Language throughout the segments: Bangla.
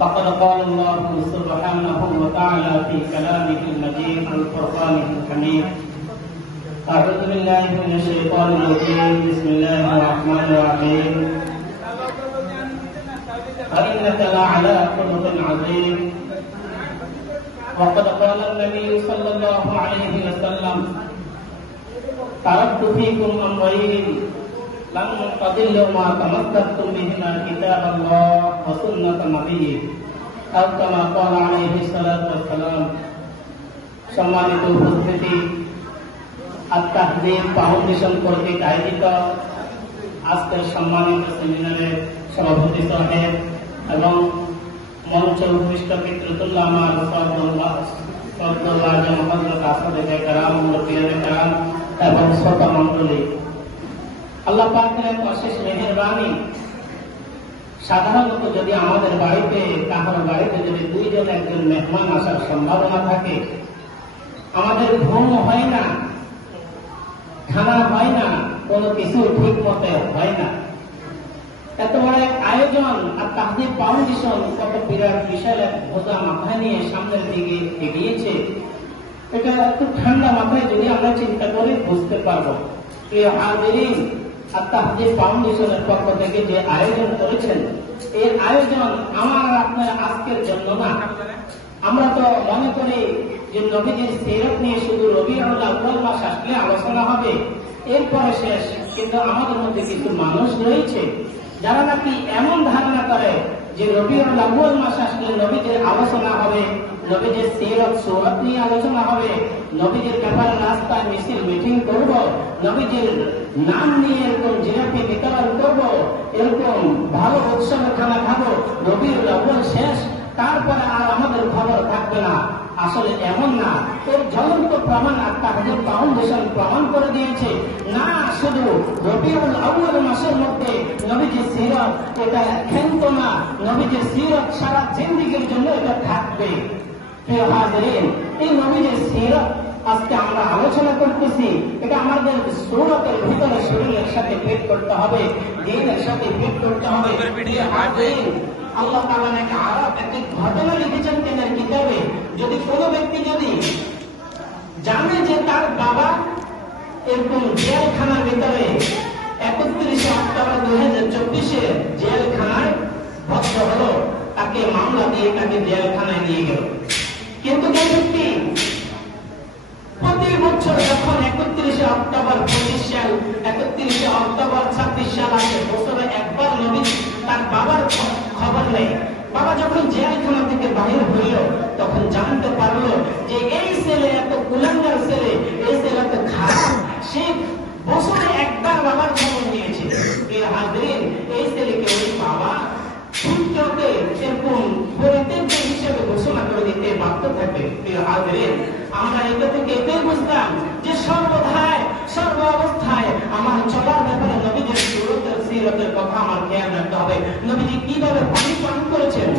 فقد قال الله سبحانه وتعالى في كلامه المجيد والفرقانه الحميد: أعوذ بالله من الشيطان الرجيم. بسم الله الرحمن الرحيم. وإنك لعلى خلق عظيم. وقد قال النبي صلى الله عليه وسلم: تركت فيكم أمرين لن تضلوا ما تمسكتم بهما كتاب الله وسنة نبيه أو كما قال عليه الصلاة والسلام। সম্মানিত উপস্থিতি, আত-তাহযীব ফাউন্ডেশন কর্তৃক আয়োজিত আজকের সম্মানিত সেমিনারের সভাপতি সাহেব এবং মঞ্চে উপবিষ্ট পিতৃতুল্লাহ আমার এবং শ্রোতা মণ্ডলী, আল্লাহ পাকের অশেষ মেহেরবানি। সাধারণত যদি আমাদের বাড়িতে কাহার বাড়িতে যদি দুইজন একজন মেহমান আসার সম্ভাবনা থাকে, আমাদের ঘুম হয় না, খানা হয় না, কোনো কিছু ঠিক মতে হয় না। এত বড় এক আয়োজন আর তাহযীব ফাউন্ডেশন কত বিরাট বিশাল এক বোঝা মাথায় নিয়ে সামনের দিকে এগিয়েছে, এটা একটু ঠান্ডা মাথায় যদি আমরা চিন্তা করে বুঝতে পারবো। প্রিয় হাজিরিন, আর তাহযীব ফাউন্ডেশনের পক্ষ থেকে যে আয়োজন করেছেন, এই আয়োজন আমার আপনার আজকের জন্য না। আমরা তো মনে করি যে নবীজির সিরাত নিয়ে শুধু রবিউল আউয়াল মাস আসলে আলোচনা হবে, এরপরে শেষ। কিন্তু আমাদের মধ্যে কিছু মানুষ রয়েছে যারা নাকি এমন ধারণা করে যে রবিউল আউয়াল মাস আসলে নবীজির আলোচনা হবে, নবীজির সিরাত সুরাত নিয়ে আলোচনা হবে, নবীজির ব্যাপারে রাস্তায় মিছিল মিটিং করব, নবীজির নাম নিয়ে এরকম জিলাপি বিতরণ করব, এরকম ভালো উৎসবের খানা খাবো, রবিউল আউয়াল শেষ, তারপরে আর আমাদের খবর থাকবে না। আসলে এমন না। এর জ্বলন্ত প্রমাণ আত-তাহযীব ফাউন্ডেশন প্রমাণ করে দিয়েছে। না শুধু রবিউল আউয়াল মাসের মধ্যে নবীজির সিরাত এটা ক্ষান্ত না, নবীজির সিরাত সারা জিন্দেগীর জন্য এটা থাকবে। প্রিয় হাজিরিন, এই নবীজির সিরাত আজকে আমরা আলোচনা করতেছি, এটা আমাদের সুরতের ভিতরে শরীরের সাথে ফিট করতে হবে, দিনের সাথে ফিট করতে হবে। প্রিয় হাজিরিন, আল্লাহ তাআলা নাকি আরব একটি ঘটনা লিখেছেন তেনার কিতাবে। যদি কোনো ব্যক্তি যদি জানে যে তার বাবা এরকম জেলখানার ভিতরে 31শে অক্টোবর 2024 জেলখানায় ভর্তি হলো, তাকে মামলা দিয়ে তাকে জেলখানায় নিয়ে গেল। কিন্তু যে ব্যক্তি প্রতি বছর যখন 31শে অক্টোবর 25 সাল, 31শে অক্টোবর 26 সাল আসে, বছরে একবার নবী তার বাবার খবর নেই। বাবা যখন জেলখানা থেকে বাহির হইল, তখন জানতে পারলো যে এই ছেলে এত কুলাঙ্গার ছেলে, এই ছেলে এত খারাপ, সে বছরে একবার বাবার খবর নিয়েছে। প্রিয় হাজিরিন, এই ছেলেকে ওই বাবা সূত্রকে এরকম পরিত্যাজ্য হিসেবে ঘোষণা করে দিতে বাধ্য থাকবে। প্রিয় হাজিরিন, আমরা এটা থেকে এটাই বুঝলাম যে সর্বদাই সর্ব অবস্থায় আমার চলার ব্যাপারে নবীজির সিরাতের কথা আমার খেয়াল রাখতে হবে। নবীজি কিভাবে পানি পান করেছেন,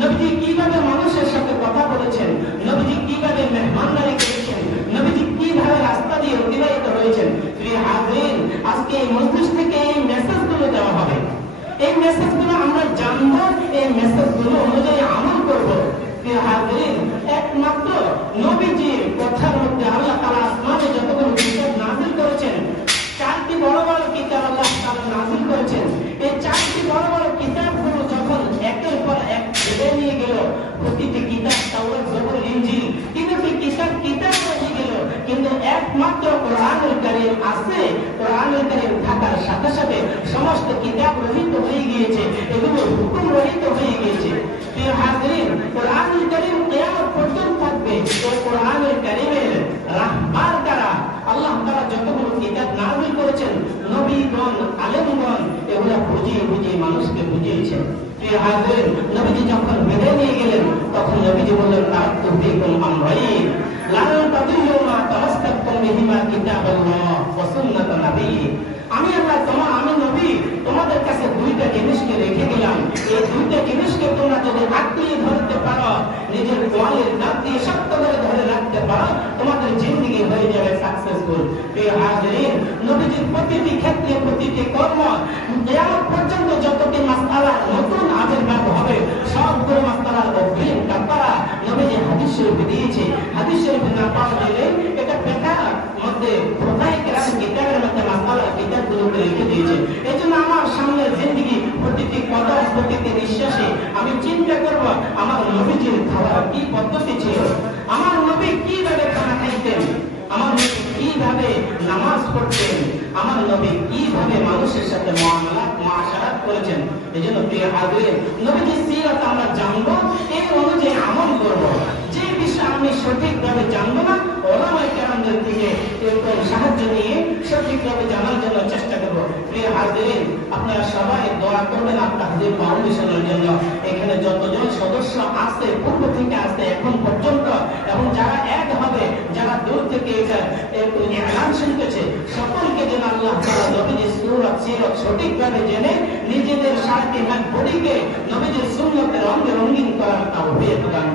নবীজি কিভাবে মানুষের সাথে কথা বলেছেন, নবীজি কিভাবে মেহমানদারি করেছেন, নবীজি কিভাবে রাস্তা দিয়ে অতিবাহিত হয়েছেন। প্রিয় হাজিরিন, আজকে এই মজলিস থেকে এই মেসেজগুলো দেওয়া হবে। এই মেসেজগুলো আমরা জানবো, এই মেসেজগুলো অনুযায়ী আমল করব। প্রিয় হাজিরিন, একমাত্র নবীজির কথার মধ্যে আল্লাহ তাআলা আসমানে যতগুলো কিতাব নাযিল করেছেন, 4টি বড় বড় কিতাব আল্লাহ তাআলা নাযিল করেছেন। এই 4টি বড় বড় কিতাবগুলো যখন একের পর এক বেঁধে নিয়ে গেল, প্রতিটি কিতাব তাওরাত, জবুর, ইনজিল, তিনটি কিতাব হয়ে গেল, কিন্তু একমাত্র কোরআনুল কারীম আছে। কোরআনুল কারীম থাকার সাথে সাথে সমস্ত কিতাব রহিত হয়ে গিয়েছে, এগুলো হুকুম রহিত হয়ে গিয়েছে। প্রিয় হাজিরিন, কোরআনুল কারীম কিয়ামত পর্যন্ত থাকবে। এই কোরআনুল কারীমের রাহবার দ্বারা আল্লাহ তাআলা যতগুলো কিতাব নাযিল করেছেন, নবীগণ, আলেমগণ এগুলো বুঝিয়ে বুঝিয়ে মানুষকে বুঝিয়েছেন। প্রিয় হাজিরিন, নবীজি যখন বিদায় নিয়ে গেলেন, তখন নবীজি বললেন, তারাকতু ফীকুম আমরাইন লান তাদিল্লু মা তামাসসাকতুম বিহিমা কিতাবাল্লাহ ওয়া সুন্নাত নবিয়্যি। আমি নবী তোমাদের কাছে দুইটা জিনিসকে রেখে গেলাম। এই দুইটা জিনিসকে তোমরা যদি আঁকড়িয়ে ধরতে পারো, নিজের কোয়ালের দাঁত দিয়ে শক্ত করে ধরে রাখতে পারো, তোমাদের জিন্দেগি হয়ে যাবে সাকসেসফুল। প্রিয় হাজিরিন, নবীজির প্রতিটি ক্ষেত্রে, প্রতিটি কর্ম, কিয়ামত পর্যন্ত যতটি মাসআলা নতুন আবির্ভাব হবে, সব পদ্ধতি ছিল, আমার নবী কিভাবে খানা খাইতেন, আমার নবী কিভাবে নামাজ পড়তেন, আমার নবী কিভাবে মানুষের সাথে মুআশারাত করেছেন। এজন্য প্রিয় হাজির, নবীর সিরাত আমরা জানবো, এই অনুযায়ী আমল করব। যে বিষয় আমি সঠিকভাবে জানবো না, ওলামায়ে কেরামদের থেকে এরকম সাহায্য নিয়ে সঠিকভাবে জানার জন্য চেষ্টা করব। প্রিয় হাজির, আপনারা সবাই দোয়া করবেন তাহজিব ফাউন্ডেশনের জন্য। এখানে যতজন সদস্য আছে, পূর্ব থেকে আসতে এখন পর্যন্ত, এবং যারা এক হবে, যারা দূর থেকে এলান শুনতেছে, সকলকে যেন আল্লাহ তাআলা নবীর সুন্নাত সিরাত সঠিকভাবে জেনে নিজেদের 3.5 হাত বডিকে নবীর সুন্নতের অঙ্গে রঙিন করার তাওফিক দান